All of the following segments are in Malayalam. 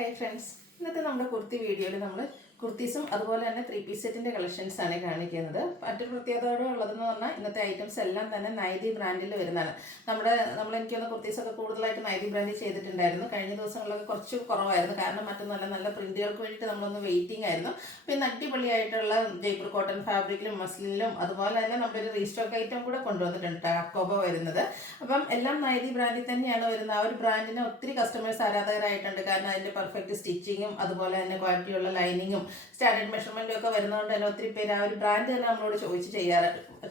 ഹായ് ഫ്രണ്ട്സ്, ഇന്നത്തെ നമ്മുടെ കുർത്തി വീഡിയോയിൽ നമ്മൾ കുർത്തീസും അതുപോലെ തന്നെ 3 പീസ് സെറ്റിൻ്റെ കളക്ഷൻസാണ് കാണിക്കുന്നത്. മറ്റൊരു പ്രത്യേകതയോടെ ഉള്ളതെന്ന് പറഞ്ഞാൽ ഇന്നത്തെ ഐറ്റംസ് എല്ലാം തന്നെ നൈതി ബ്രാൻഡിൽ വരുന്നതാണ്. എനിക്ക് തോന്നുന്ന കുർത്തീസൊക്കെ കൂടുതലായിട്ട് നൈതി ബ്രാൻഡിൽ ചെയ്തിട്ടുണ്ടായിരുന്നു. കഴിഞ്ഞ ദിവസങ്ങളിലൊക്കെ കുറച്ച് കുറവായിരുന്നു, കാരണം മറ്റു നല്ല നല്ല പ്രിന്റുകൾക്ക് വേണ്ടിയിട്ട് നമ്മളൊന്ന് വെയിറ്റിംഗ് ആയിരുന്നു. പിന്നെ അടിപൊളിയായിട്ടുള്ള ജയ്പൂർ കോട്ടൺ ഫാബ്രിക്കിലും മസ്ലിനിലും അതുപോലെ തന്നെ നമ്മുടെ ഒരു റീസ്റ്റോക്ക് ഐറ്റം കൂടെ കൊണ്ടുവന്നിട്ടുണ്ട്, അക്കോബ വരുന്നത്. അപ്പം എല്ലാം നൈതി ബ്രാൻഡിൽ തന്നെയാണ് വരുന്നത്. ആ ഒരു ബ്രാൻഡിന് ഒത്തിരി കസ്റ്റമേഴ്സ് ആരാധകരായിട്ടുണ്ട്, കാരണം അതിൻ്റെ പെർഫെക്റ്റ് സ്റ്റിച്ചിങ്ങും അതുപോലെ തന്നെ ക്വാളിറ്റിയുള്ള ലൈനിങ്ങും സ്റ്റാൻഡേർഡ് മെഷർമെൻറ്റും ഒക്കെ വരുന്നതുകൊണ്ട് തന്നെ ഒത്തിരി പേര് ആ ഒരു ബ്രാൻഡ് തന്നെ നമ്മളോട്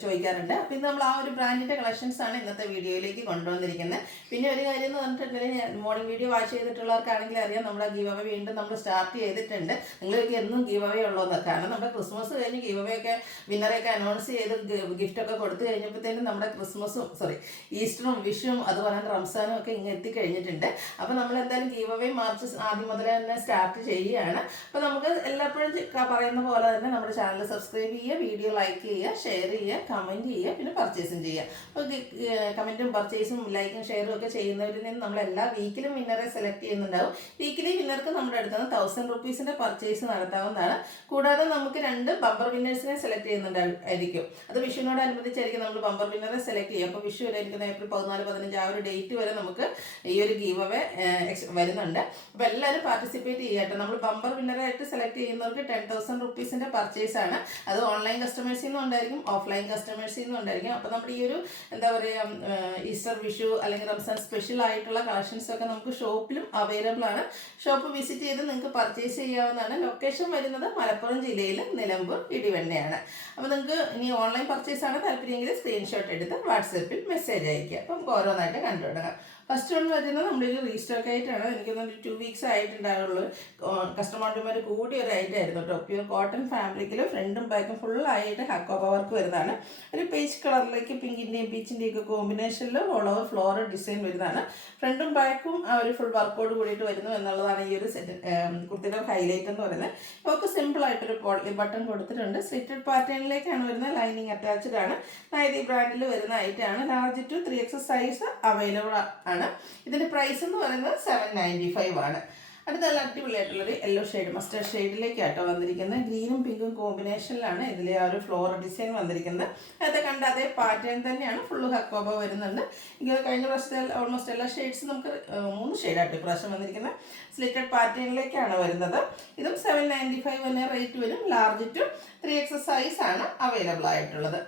ചോദിക്കാറുണ്ട്. അപ്പോൾ ഇത് നമ്മൾ ആ ഒരു ബ്രാൻഡിൻ്റെ കളക്ഷൻസാണ് ഇന്നത്തെ വീഡിയോയിലേക്ക് കൊണ്ടുവന്നിരിക്കുന്നത്. പിന്നെ ഒരു കാര്യം എന്ന് പറഞ്ഞിട്ടുണ്ടെങ്കിൽ, മോർണിംഗ് വീഡിയോ വാച്ച് ചെയ്തിട്ടുള്ളവർക്കാണെങ്കിൽ അറിയാം, നമ്മുടെ ഗീവ് അവേ വീണ്ടും നമ്മൾ സ്റ്റാർട്ട് ചെയ്തിട്ടുണ്ട്. നിങ്ങൾക്ക് എന്നും ഗീവ് അവേ ഉള്ളതെന്ന്, കാരണം നമ്മുടെ ക്രിസ്മസ് കഴിഞ്ഞ് ഗീവ് അവേ ഒക്കെ വിന്നറെയൊക്കെ അനൗൺസ് ചെയ്ത് ഗിഫ്റ്റൊക്കെ കൊടുത്തു കഴിഞ്ഞപ്പോഴത്തേനും നമ്മുടെ ഈസ്റ്ററും വിഷുവും അതുപോലെ തന്നെ റംസാനും ഒക്കെ ഇങ്ങനെ എത്തിക്കഴിഞ്ഞിട്ടുണ്ട്. അപ്പോൾ നമ്മൾ എന്തായാലും ഗീവ് അവേ മാർച്ച് ആദ്യം മുതൽ തന്നെ സ്റ്റാർട്ട് ചെയ്യുകയാണ്. അപ്പോൾ നമുക്ക് എല്ലായ്പ്പോഴും പറയുന്ന പോലെ തന്നെ നമ്മുടെ ചാനൽ സബ്സ്ക്രൈബ് ചെയ്യുക, വീഡിയോ ലൈക്ക് ചെയ്യുക, ഷെയർ ചെയ്യുക, കമൻറ്റ് ചെയ്യുക, പിന്നെ പർച്ചേസും ചെയ്യുക. അപ്പോൾ കമൻറ്റും പർച്ചേസും ലൈക്കും ഷെയറും ഒക്കെ ചെയ്യുന്നവരിൽ നിന്ന് നമ്മൾ എല്ലാ വീക്കിലും വിന്നറെ സെലക്ട് ചെയ്യുന്നുണ്ടാവും. വീക്കിലി വിന്നർക്ക് നമ്മുടെ അടുത്ത് നിന്ന് 1000 റുപ്പീസിൻ്റെ പർച്ചേസ് നടത്താവുന്നതാണ്. കൂടാതെ നമുക്ക് 2 ബമ്പർ വിന്നേഴ്സിനെ സെലക്ട് ചെയ്യുന്നുണ്ടായിരിക്കും. അത് വിഷുവിനോടനുബന്ധിച്ചായിരിക്കും നമ്മൾ ബമ്പർ വിന്നറെ സെലക്ട് ചെയ്യുക. അപ്പോൾ വിഷു വരെയിരിക്കുന്ന ഏപ്രിൽ 14-15 ആ ഒരു ഡേറ്റ് വരെ നമുക്ക് ഈ ഒരു ഗീവ് അവേ വരുന്നുണ്ട്. അപ്പോൾ എല്ലാവരും പാർട്ടിസിപ്പേറ്റ് ചെയ്യട്ടെ. നമ്മൾ ബമ്പർ വിന്നറായിട്ട് സെലക്ട് ചെയ്യുന്നവർക്ക് 10,000 റുപ്പീസിൻ്റെ പർച്ചേസാണ്. അത് ഓൺലൈൻ കസ്റ്റമേഴ്സിൽ നിന്നും ഉണ്ടായിരിക്കും, ഓഫ്ലൈൻ കസ്റ്റമേഴ്സിൽ നിന്നും ഉണ്ടായിരിക്കും. അപ്പോൾ നമ്മുടെ ഈ ഒരു ഈസ്റ്റർ, വിഷു അല്ലെങ്കിൽ റംസാൻ സ്പെഷ്യൽ ആയിട്ടുള്ള കളക്ഷൻസൊക്കെ നമുക്ക് ഷോപ്പിലും അവൈലബിൾ ആണ്. ഷോപ്പ് വിസിറ്റ് ചെയ്ത് നിങ്ങൾക്ക് പർച്ചേസ് ചെയ്യാവുന്നതാണ്. ലൊക്കേഷൻ വരുന്നത് മലപ്പുറം ജില്ലയിൽ നിലമ്പൂർ ഇടിവണ്ണയാണ്. അപ്പോൾ നിങ്ങൾക്ക് ഇനി ഓൺലൈൻ പർച്ചേസാണ് താല്പര്യമെങ്കിൽ സ്ക്രീൻഷോട്ട് എടുത്ത് വാട്സപ്പിൽ മെസ്സേജ് അയയ്ക്കുക. അപ്പം നമുക്ക് ഓരോന്നായിട്ട് കണ്ടു തുടങ്ങാം. ഫസ്റ്റ് ഒന്ന് വരുന്നത് നമ്മുടെ ഒരു റീസ്റ്റോക്ക് ആയിട്ടാണ്. എനിക്കൊന്നൊരു 2 വീക്സ് ആയിട്ടുണ്ടാവുള്ളൂ. കസ്റ്റമർമാർ കൂടിയ ഒരു ഐറ്റം ആയിരുന്നു കേട്ടോ. പ്യൂർ കോട്ടൺ ഫാബ്രിക്കിൽ ഫ്രണ്ടും ബാക്കും ഫുള്ളായിട്ട് ഹക്കോബ വർക്ക് വരുന്നതാണ്. ഒരു പേജ് കളറിലേക്ക് പിങ്കിൻ്റെയും പീച്ചിൻ്റെയും ഒക്കെ കോമ്പിനേഷനിൽ ഓൾ ഓവർ ഫ്ലോറൽ ഡിസൈൻ വരുന്നതാണ്. ഫ്രണ്ടും ബാക്കും ആ ഒരു ഫുൾ വർക്കോട് കൂടിയിട്ട് വരുന്നു എന്നുള്ളതാണ് ഈ ഒരു കുർത്തിയുടെ ഹൈലൈറ്റ് എന്ന് പറയുന്നത്. നമുക്ക് സിമ്പിളായിട്ടൊരു പോളി ബട്ടൺ കൊടുത്തിട്ടുണ്ട്. സ്ലിറ്റഡ് പാറ്റേണിലേക്കാണ് വരുന്നത്. ലൈനിങ് അറ്റാച്ച്ഡ് ആണ്. നൈതി ബ്രാൻഡിൽ വരുന്ന ഐറ്റമാണ്. Large to 3X size available ആണ്. ഇതിന്റെ പ്രൈസ് എന്ന് പറയുന്നത് 795 ആണ്. അടുത്ത നല്ല അടിപൊളിയായിട്ടുള്ളൊരു യെല്ലോ ഷെയ്ഡ്, മസ്റ്റർഡ് ഷെയ്ഡിലേക്കാട്ടോ വന്നിരിക്കുന്നത്. ഗ്രീനും പിങ്കും കോമ്പിനേഷനിലാണ് ഇതിലെ ആ ഒരു ഫ്ലോറൽ ഡിസൈൻ വന്നിരിക്കുന്നത്. നേരത്തെ കണ്ട അതേ പാറ്റേൺ തന്നെയാണ്. ഫുള്ള് ഹക്കോബ വരുന്നുണ്ട്. എനിക്ക് കഴിഞ്ഞ പ്രാവശ്യത്തെ ഓൾമോസ്റ്റ് എല്ലാ ഷെയ്ഡ്സും നമുക്ക് 3 ഷെയ്ഡായിട്ട് ഇപ്രാവശ്യം വന്നിരിക്കുന്നത്. സ്ലിറ്റഡ് പാറ്റേണിലേക്കാണ് വരുന്നത്. ഇതും 795 തന്നെ റേറ്റ് വരും. ലാർജ് ടു 3X സൈസ് ആണ് അവൈലബിൾ ആയിട്ടുള്ളത്.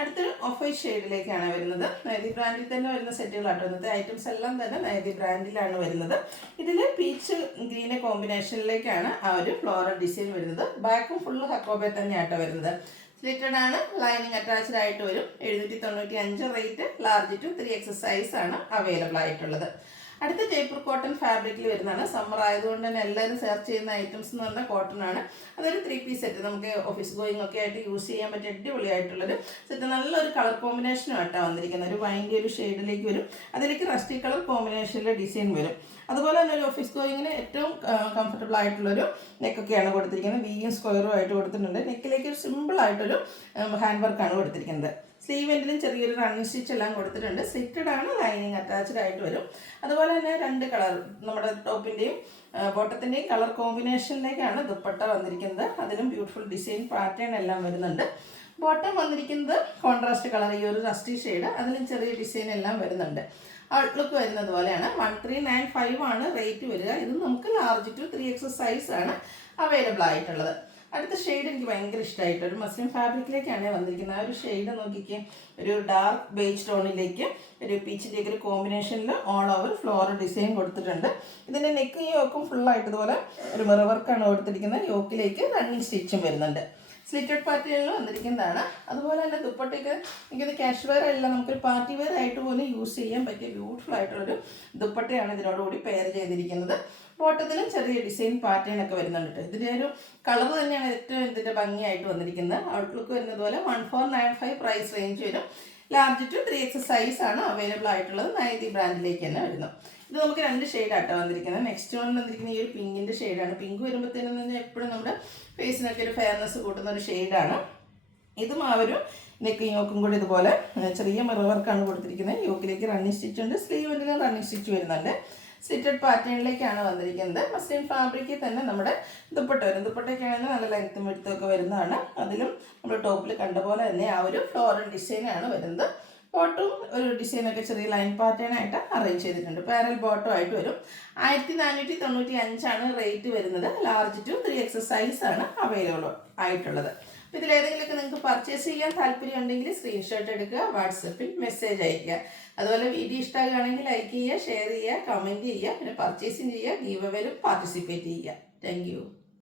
അടുത്തൊരു ഓഫ് വൈറ്റ് ഷെയ്ഡിലേക്കാണ് വരുന്നത്. നൈതി ബ്രാൻഡിൽ തന്നെ വരുന്ന സെറ്റുകളാട്ടോ. ഇന്നത്തെ ഐറ്റംസ് എല്ലാം തന്നെ നൈതി ബ്രാൻഡിലാണ് വരുന്നത്. ഇതിൽ പീച്ച് ഗ്രീന് കോമ്പിനേഷനിലേക്കാണ് ആ ഒരു ഫ്ലോറൽ ഡിസൈൻ വരുന്നത്. ബാക്കും ഫുള്ള് ഹക്കോബെ തന്നെയാട്ടോ വരുന്നത്. സ്ലിറ്റഡ് ആണ്. ലൈനിങ് അറ്റാച്ച്ഡ് ആയിട്ട് വരും. 795 rate. Large to 3X size ആണ് അവൈലബിൾ ആയിട്ടുള്ളത്. അടുത്ത ജയ്പൂർ കോട്ടൺ ഫാബ്രിക്കിൽ വരുന്നതാണ്. സമ്മർ ആയതുകൊണ്ട് തന്നെ എല്ലാവരും സെർച്ച് ചെയ്യുന്ന ഐറ്റംസ് എന്ന് പറഞ്ഞാൽ കോട്ടൺ ആണ്. അതൊരു 3 പീസ് സെറ്റ്, നമുക്ക് ഓഫീസ് ഗോയിങ് ഒക്കെ ആയിട്ട് യൂസ് ചെയ്യാൻ പറ്റിയ അടിപൊളിയായിട്ടുള്ളൊരു സെറ്റ്. നല്ലൊരു കളർ കോമ്പിനേഷനും ആയിട്ടാണ് വന്നിരിക്കുന്നത്. ഒരു വൈൻ്റെ ഒരു ഷെയ്ഡിലേക്ക് വരും. അതിലേക്ക് റസ്റ്റി കളർ കോമ്പിനേഷനിലെ ഡിസൈൻ വരും. അതുപോലെ തന്നെ ഒരു ഓഫീസ് ഗോയിങ്ങിന് ഏറ്റവും കംഫർട്ടബിൾ ആയിട്ടുള്ളൊരു നെക്കൊക്കെയാണ് കൊടുത്തിരിക്കുന്നത്. വീയും സ്ക്വയറും ആയിട്ട് കൊടുത്തിട്ടുണ്ട്. നെക്കിലേക്ക് ഒരു സിമ്പിൾ ആയിട്ടൊരു ഹാൻഡ് വർക്കാണ് കൊടുത്തിരിക്കുന്നത്. സ്ലീവ് എൻഡിലും ചെറിയൊരു റണ്ണിങ് സ്റ്റിച്ച് എല്ലാം കൊടുത്തിട്ടുണ്ട്. സ്ലിറ്റഡ് ആണ്. ലൈനിങ് അറ്റാച്ച്ഡ് ആയിട്ട് വരും. അതുപോലെ തന്നെ 2 കളർ, നമ്മുടെ ടോപ്പിൻ്റെയും ബോട്ടത്തിൻ്റെയും കളർ കോമ്പിനേഷനിലേക്കാണ് ദുപ്പട്ട വന്നിരിക്കുന്നത്. അതിലും ബ്യൂട്ടിഫുൾ ഡിസൈൻ പാറ്റേൺ എല്ലാം വരുന്നുണ്ട്. ബോട്ടം വന്നിരിക്കുന്നത് കോൺട്രാസ്റ്റ് കളർ, ഈ ഒരു റസ്റ്റി ഷെയ്ഡ്, അതിലും ചെറിയ ഡിസൈൻ എല്ലാം വരുന്നുണ്ട്. ഔട്ട്ലുക്ക് വരുന്നത് പോലെയാണ്. 1395 ആണ് റേറ്റ് വരിക. ഇത് നമുക്ക് ലാർജ് ടു 3X സൈസ് ആണ് അവൈലബിൾ ആയിട്ടുള്ളത്. അടുത്ത ഷെയ്ഡ് എനിക്ക് ഭയങ്കര ഇഷ്ടമായിട്ട് ഒരു മസ്ലിൻ ഫാബ്രിക്കിലേക്കാണ് വന്നിരിക്കുന്നത്. ആ ഒരു ഷെയ്ഡ് നോക്കിക്കേ, ഒരു ഡാർക്ക് ബേജ് ടോണിലേക്ക് ഒരു പീച്ചിൻ്റെയൊക്കെ ഒരു കോമ്പിനേഷനിൽ ഓൾ ഓവർ ഫ്ലോറൽ ഡിസൈൻ കൊടുത്തിട്ടുണ്ട്. ഇതിൻ്റെ നെക്കും യോക്കും ഫുള്ളായിട്ട് ഇതുപോലെ ഒരു മിറർ വർക്കാണ് കൊടുത്തിരിക്കുന്നത്. യോക്കിലേക്ക് റണ്ണിങ് സ്റ്റിച്ചും വരുന്നുണ്ട്. സ്ലിറ്റഡ് പാറ്റേണിൽ വന്നിരിക്കുന്നതാണ്. അതുപോലെ തന്നെ ദുപ്പട്ടയ്ക്ക് എനിക്കത് ക്യാഷ് വെയർ അല്ല, നമുക്കൊരു പാർട്ടി വെയർ ആയിട്ട് പോലും യൂസ് ചെയ്യാൻ പറ്റിയ ബ്യൂട്ടിഫുൾ ആയിട്ടുള്ളൊരു ദുപ്പട്ടയാണ് ഇതിനോടുകൂടി പെയർ ചെയ്തിരിക്കുന്നത്. ബോട്ടത്തിലും ചെറിയ ഡിസൈൻ പാറ്റേൺ ഒക്കെ വരുന്നുണ്ട്. ഇതിൻ്റെ ഒരു കളർ തന്നെയാണ് ഏറ്റവും ഇതിൻ്റെ ഭംഗിയായിട്ട് വന്നിരിക്കുന്നത്. ഔട്ട്ലുക്ക് വരുന്നത് പോലെ 1495 പ്രൈസ് റേഞ്ച് വരും. ലാർജ് ടു 3X സൈസ് ആണ് അവൈലബിൾ ആയിട്ടുള്ളത്. നൈതി ബ്രാൻഡിലേക്ക് തന്നെ വരുന്നു. ഇത് നമുക്ക് 2 ഷെയ്ഡാട്ടോ വന്നിരിക്കുന്നത്. നെക്സ്റ്റ് വൺ വന്നിരിക്കുന്ന ഈ ഒരു പിങ്കിൻ്റെ ഷെയ്ഡാണ്. പിങ്ക് വരുമ്പോഴത്തേനും എപ്പോഴും നമ്മുടെ ഫേസിനൊക്കെ ഒരു ഫെയർനെസ് കൂട്ടുന്ന ഒരു ഷെയ്ഡാണ്. ഇതും ആ ഒരു നെക്കും യോക്കും കൂടി ഇതുപോലെ ചെറിയ മിറർ വർക്കാണ് കൊടുത്തിരിക്കുന്നത്. യോക്കിലേക്ക് റണ്ണിങ് സ്റ്റിച്ച് ഉണ്ട്. സ്ലീവിൻ്റെ റണ്ണിങ് സ്റ്റിച്ച് വരുന്നുണ്ട്. സ്ലിറ്റഡ് പാറ്റേണിലേക്കാണ് വന്നിരിക്കുന്നത്. മസ്ലിൻ ഫാബ്രിക്കിൽ തന്നെ നമ്മുടെ ദുപ്പട്ട വരും. ദുപ്പട്ടയ്ക്കാണെങ്കിൽ നല്ല ലെങ്ത്തും വിടുത്തൊക്കെ വരുന്നതാണ്. അതിലും നമ്മൾ ടോപ്പിൽ കണ്ട പോലെ തന്നെ ആ ഒരു ഫ്ലോറൽ ഡിസൈനാണ് വരുന്നത്. ബോട്ടും ഒരു ഡിസൈനൊക്കെ ചെറിയ ലൈൻ പാറ്റേണായിട്ട് അറേഞ്ച് ചെയ്തിട്ടുണ്ട്. പാരൽ ബോട്ടും ആയിട്ട് വരും. 1495 റേറ്റ് വരുന്നത്. ലാർജ് ടു 3X സൈസാണ് അവൈലബിൾ ആയിട്ടുള്ളത്. അപ്പോൾ ഇതിലേതെങ്കിലുമൊക്കെ നിങ്ങൾക്ക് പർച്ചേസ് ചെയ്യാൻ താല്പര്യം ഉണ്ടെങ്കിൽ സ്ക്രീൻഷോട്ട് എടുക്കുക, വാട്സപ്പിൽ മെസ്സേജ് അയയ്ക്കുക. അതുപോലെ വീഡിയോ ഇഷ്ടമാകുകയാണെങ്കിൽ ലൈക്ക് ചെയ്യുക, ഷെയർ ചെയ്യുക, കമൻറ്റ് ചെയ്യുക, പിന്നെ പർച്ചേസിങ് ചെയ്യുക, ഗീവ് അവേയിലും പാർട്ടിസിപ്പേറ്റ് ചെയ്യുക. Thank you.